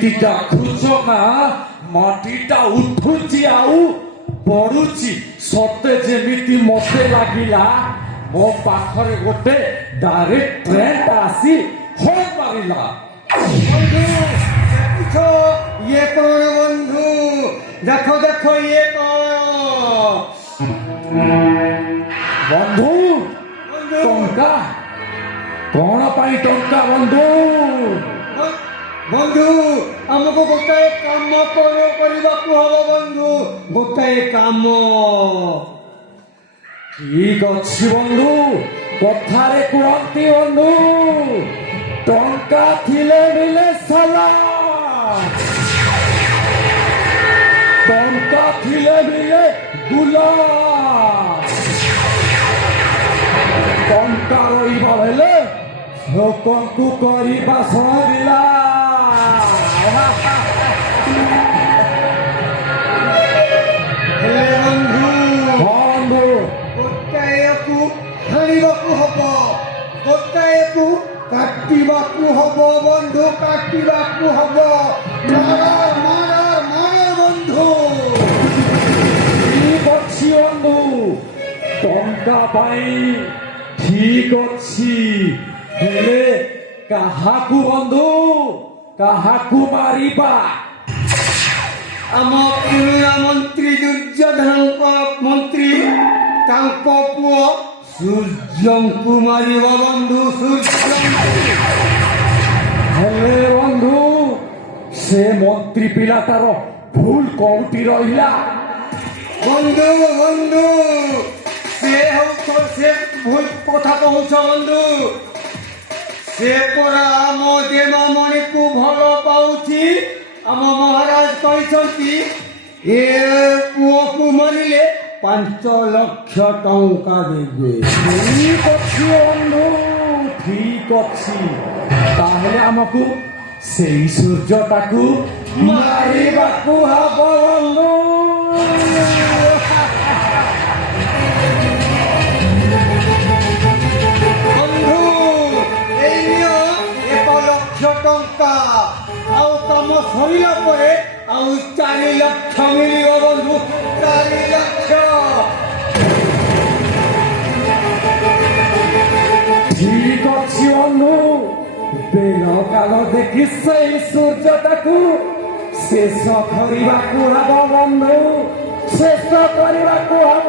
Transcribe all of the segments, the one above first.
ମାଟିଟା ଖୁଚ ନା ମାଟିଟା ଉଠୁଛି ଆଉ ପଡୁଛି ସତେ ଯେମିତି ମତେ ଲାଗିଲା ମୋ ପାଖରେ ଗୋଟେ ଡାଇରେକ୍ଟ ଟ୍ରେନଟା ଆସି ହର୍ନ ମାରିଲା। বন্ধু দেখছো ইয়ে কোন বন্ধু দেখো দেখো ইয়ে ବନ୍ଧୁ ଟଙ୍କା କଣ ପାଇଁ ଟଙ୍କା ବନ୍ଧୁ? বন্ধু আমাকে গোটাଏ কাম କରିବାକୁ ହବ বন্ধু গোটাଏ কাମ। ଠିକ ଅଛି ବନ୍ଧୁ କଥାରେ କୁହନ୍ତି ବନ୍ଧୁ ଟଙ୍କା ଥିଲେ ମିଳେ ସଲା ଟଙ୍କା ଥିଲେ ମିଳେ ଗୁଲା ଟଙ୍କା ରହିବ ହେଲେ ଲୋକଙ୍କୁ କରିବା ସରିଲା। ହେଲେ ବନ୍ଧୁ ବନ୍ଧୁ ଗୋଟାଏକୁ ହାଣିବାକୁ ହବ ଗୋଟାଏକୁ କାଟିବାକୁ ହବ ବନ୍ଧୁ କାଟିବାକୁ ହବ ମାର ମାର ମାର ବନ୍ଧୁ। ଠିକ ଅଛି ବନ୍ଧୁ ଟଙ୍କା ପାଇଁ ଠିକ ଅଛି ହେଲେ କାହାକୁ ବନ୍ଧୁ କାହାକୁ ମାରିବା? ଆମ ପୁରୁଣା ମନ୍ତ୍ରୀ ଦୁର୍ଯ୍ୟୋଧନଙ୍କ ମନ୍ତ୍ରୀ ତାଙ୍କ ପୁଅ ସୂର୍ଯ୍ୟଙ୍କୁ ମାରିବ ବନ୍ଧୁ ସୂର୍ଯ୍ୟଙ୍କୁ। ହେଲେ ବନ୍ଧୁ ସେ ମନ୍ତ୍ରୀ ପିଲାଟାର ଭୁଲ କୋଉଠି ରହିଲା? ବନ୍ଧୁ ବନ୍ଧୁ ସେ ହଉଛ ସେ ଭୁଲ କଥା କହୁଛ ବନ୍ଧୁ। ସେ ପରା ଆମ ଦେବମଣିକୁ ଭଲ ପାଉଛି। ଆମ ମହାରାଜ କହିଛନ୍ତି ଏ ପୁଅକୁ ମାରିଲେ 5 ଲକ୍ଷ ଟଙ୍କା ଦେବେ। ଠିକ ଅଛି ବନ୍ଧୁ ଠିକ ଅଛି ତାହେଲେ ଆମକୁ ସେଇ ସୂର୍ଯ୍ୟଟାକୁ ମାରିବାକୁ ହବ ବନ୍ଧୁ। ବନ୍ଧୁ ଏଇ ନିଅ 1 ଲକ୍ଷ ଟଙ୍କା ଆଉ କାମ ସରିଲା ପରେ ଆଉ 4 ଲକ୍ଷ ମିଳିବ ବନ୍ଧୁ 4 ଲକ୍ଷ। ଠିକ ଅଛି ବନ୍ଧୁ ବେଳ କାଳ ଦେଖି ସେଇ ସୂର୍ଯ୍ୟଟାକୁ ଶେଷ କରିବାକୁ ହବ ବନ୍ଧୁ ଶେଷ କରିବାକୁ ହବ।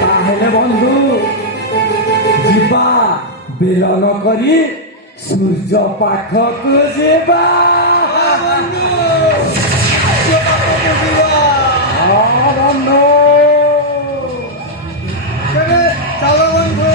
ତାହେଲେ ବନ୍ଧୁ ଯିବା ବେଳ ନ କରି ସୂର୍ଯ୍ୟ ପାଖକୁ ଯିବା। ହଁ ବନ୍ଧୁ ଚାଲ ବନ୍ଧୁ।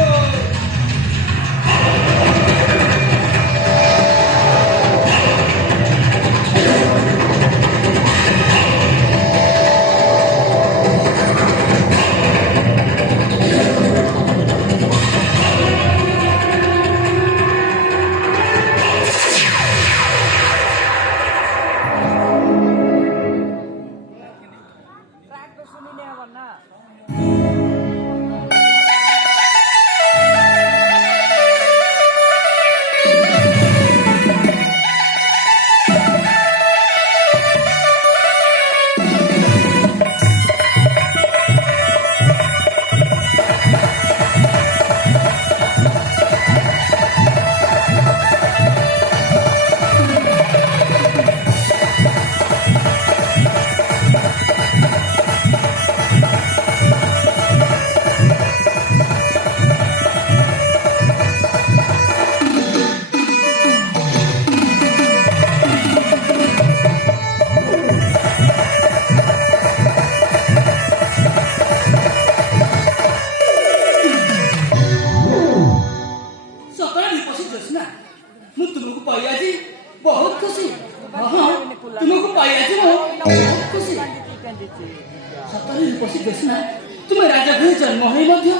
तुम राजा भाई जन्म हो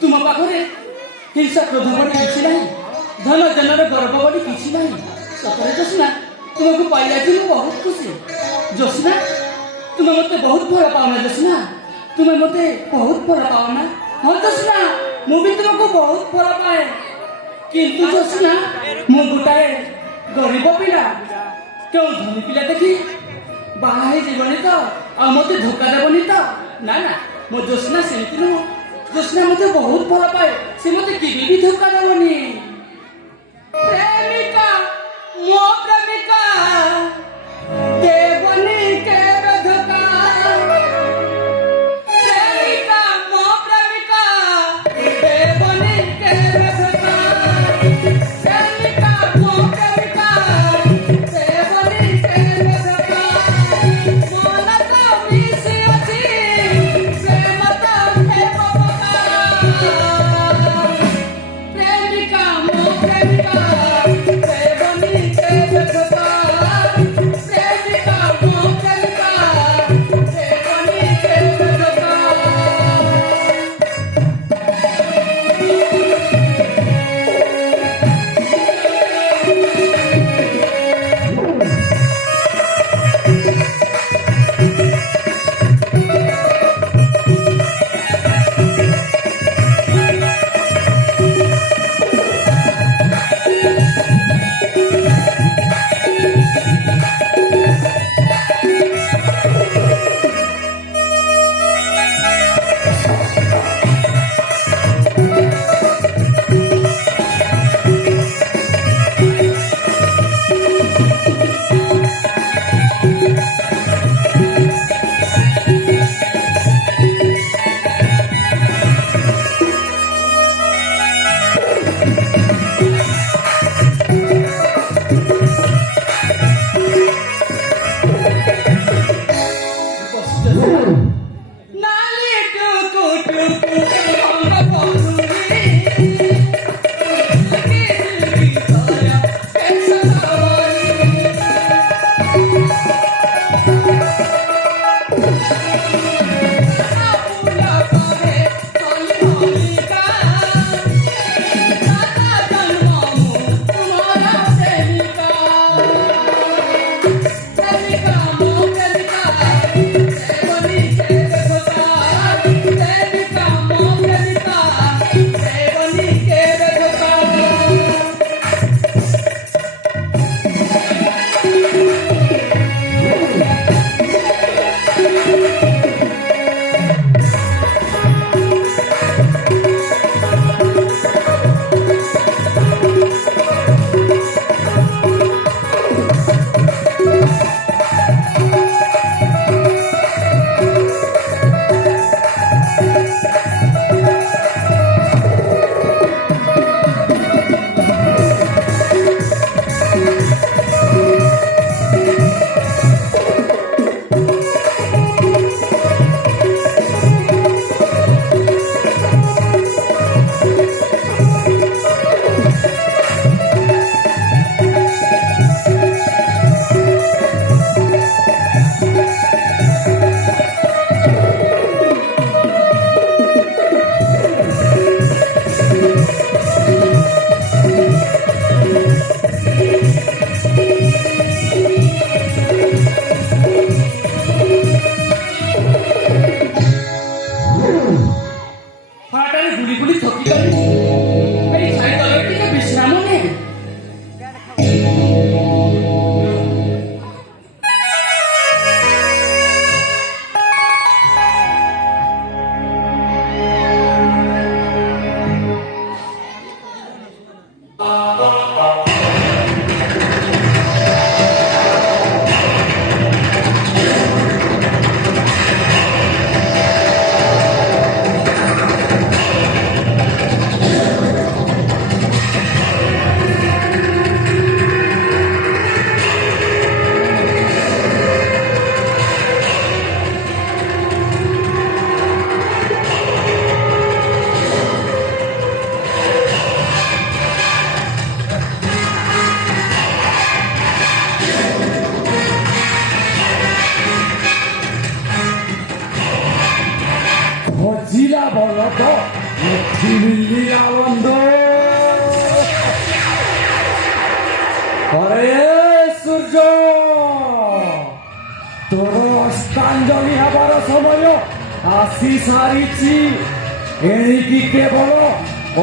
तुम पाखे हिंसा क्रोध बड़ी किसी ना धन जनर गर्व बड़ी किसी ना सतरे जोशना तुमको पाइला कि बहुत खुशी जोशना तुम मत बहुत भल पाओना जोशना तुम मत बहुत भल पाओना हाँ जोशना मुझे तुमको बहुत भल पाए किंतु जोशना मु गोटाए ଗରିବ ପିଲା କେଉଁ ଧନୀ ପିଲା ଦେଖି ବାହା ହେଇଯିବନି ତ ଆଉ ମତେ ଧୋକା ଦେବନି ତ? ନା ନା, ମୋ ଜ୍ୟୋତ୍ସ୍ନା ସେମିତି ନୁହଁ। ଜ୍ୟୋତ୍ସ୍ନା ମତେ ବହୁତ ଭଲ ପାଏ, ସେ ମତେ କେବେ ବି ଧୋକା ଦେବନି। ପ୍ରେମିକା ମୋ ପ୍ରେମିକା ଦେବନି କେବେ ଧୋକା। ପ୍ରେମିକା ମୋ ପ୍ରେମିକା ଦେବନି କେବେ ଧୋକା। ପ୍ରେମିକା ମୋ ପ୍ରେମିକା ଦେବନି କେବେ ଧୋକା। ମନ ତ ମିଶି ଅଛି, ପ୍ରେମ ତ ହେବ ପକା। ପ୍ରେମିକା ମୋ ପ୍ରେମିକା ଦେବନି କେବେ ଧୋକା। ପ୍ରେମିକା ମୋ ପ୍ରେମିକା ଦେବନି କେବେ ଧୋକା। নালি টুকু টুকু অঙ্গ পড়ুনি কি তোরা কেসা বলি আপুলা করে চলি মলিকা সাদা জন্মমু তোমারা প্রেমিকা। প্রেমিকা মো প্রেমিকা দেবনি কেবে ধোকা। প্রেমিকা মো প্রেমিকা দেবনি কেবে ধোকা। ফাটারে গুলি গুলি থকি গলি এই ছাই তলে টিকে বিশ্রাম নে। ଖୋଜିଲା ବଳଦ ଏଠି ମିଳିଲା ବନ୍ଧୁ। ଅରେ ସୂର୍ଯ୍ୟ, ତୋର ଅସ୍ତାଞ୍ଜଳି ହେବାର ସମୟ ଆସି ସାରିଛି। ଏଣିକି କେବଳ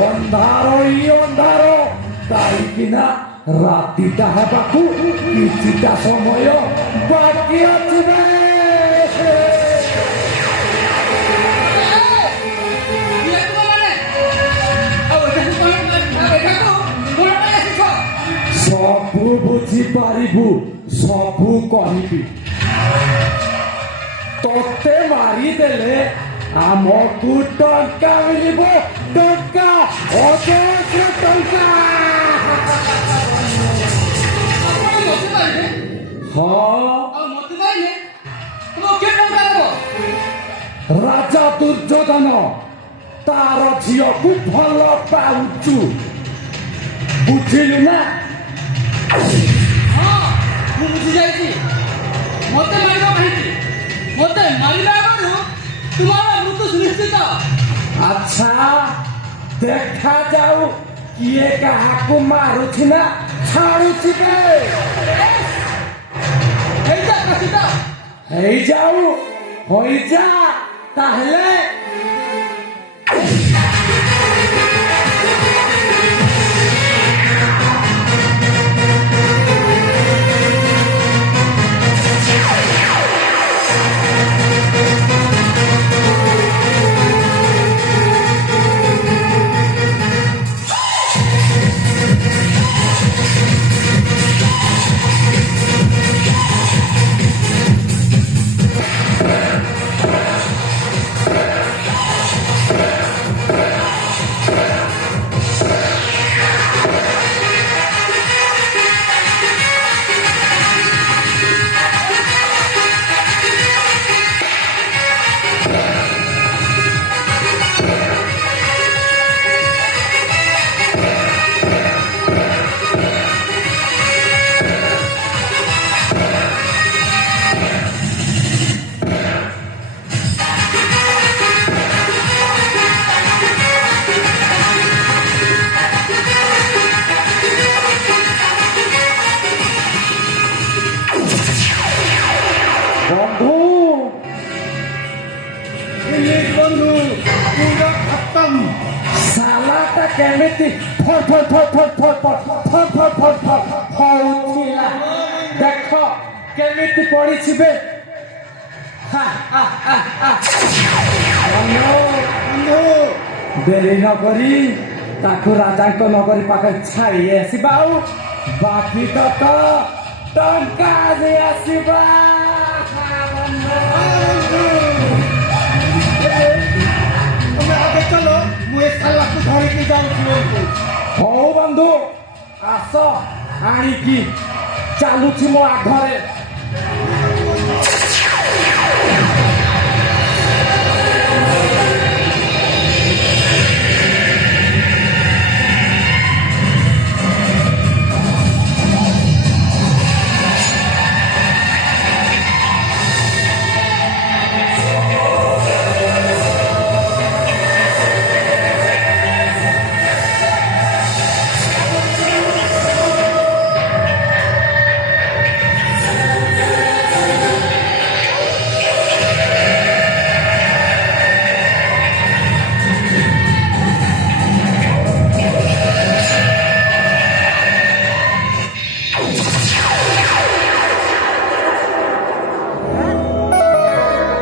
ଅନ୍ଧାର ହିଁ ଅନ୍ଧାର, କାହିଁକି ନା ରାତିଟା ହେବାକୁ କିଛିଟା ସମୟ ବାକି ଅଛି ବେ। ସବୁ ବୁଝିପାରିବୁ, ସବୁ କହିବି। ତତେ ମାରିଦେଲେ ଆମକୁ ଟଙ୍କା ମିଳିବ, ଟଙ୍କା, ଅଜସ୍ର ଟଙ୍କା। ହଁ, ରାଜା ଦୁର୍ଯ୍ୟୋଧନ ତାର ଝିଅକୁ ଭଲ ପାଉଛୁ, ବୁଝିଲୁ ନା? ମୁଁ ବୁଝିଯାଇଛି। ମତେ ମାରିବ କାହିଁକି? ମତେ ମାରିବା ଆଗରୁ ତୁମର ମୃତ୍ୟୁ ସୁନିଶ୍ଚିତ। ଆଚ୍ଛା, ଦେଖାଯାଉ କିଏ କାହାକୁ ମାରୁଛି ନା ଛାଡୁଛି ବେ। ହେଇଯା କାଶୀତ। ହେଇଯାଉ, ହୋଇଯା ତାହେଲେ। বন্ধু, বন্ধু পুরো খতম। ସାଲାଟା କେମିତି ଫଟ୍ ଫଟ୍ ଫଟ୍ ଫଟ୍ ଫଟ୍ ଫଟ୍ ଫଟ୍ ଫଟ୍ ଫଟ୍ ଫଟ୍ ହଉଥିଲା ଦେଖ କେମିତି ପଡ଼ିଛି ବେ। বন্ধু ଡେରି ନ କରି ତାକୁ ରାଜାଙ୍କ ନଗରୀ ପାଖରେ ଛାଡ଼ି ଆସିବା, ଆଉ ବାକି ତକ ଟଙ୍କା ଦେଇ ଆସିବା। তুমি আগে চলো, ମୁଁ ଏ ସାଲାକୁ ଧରିକି ଯାଉଛି ବন্ধୁ। ହଉ ବନ୍ଧୁ, ଆସ ଆଣିକି ଚାଲୁଛି ମୋ ଆଘରେ।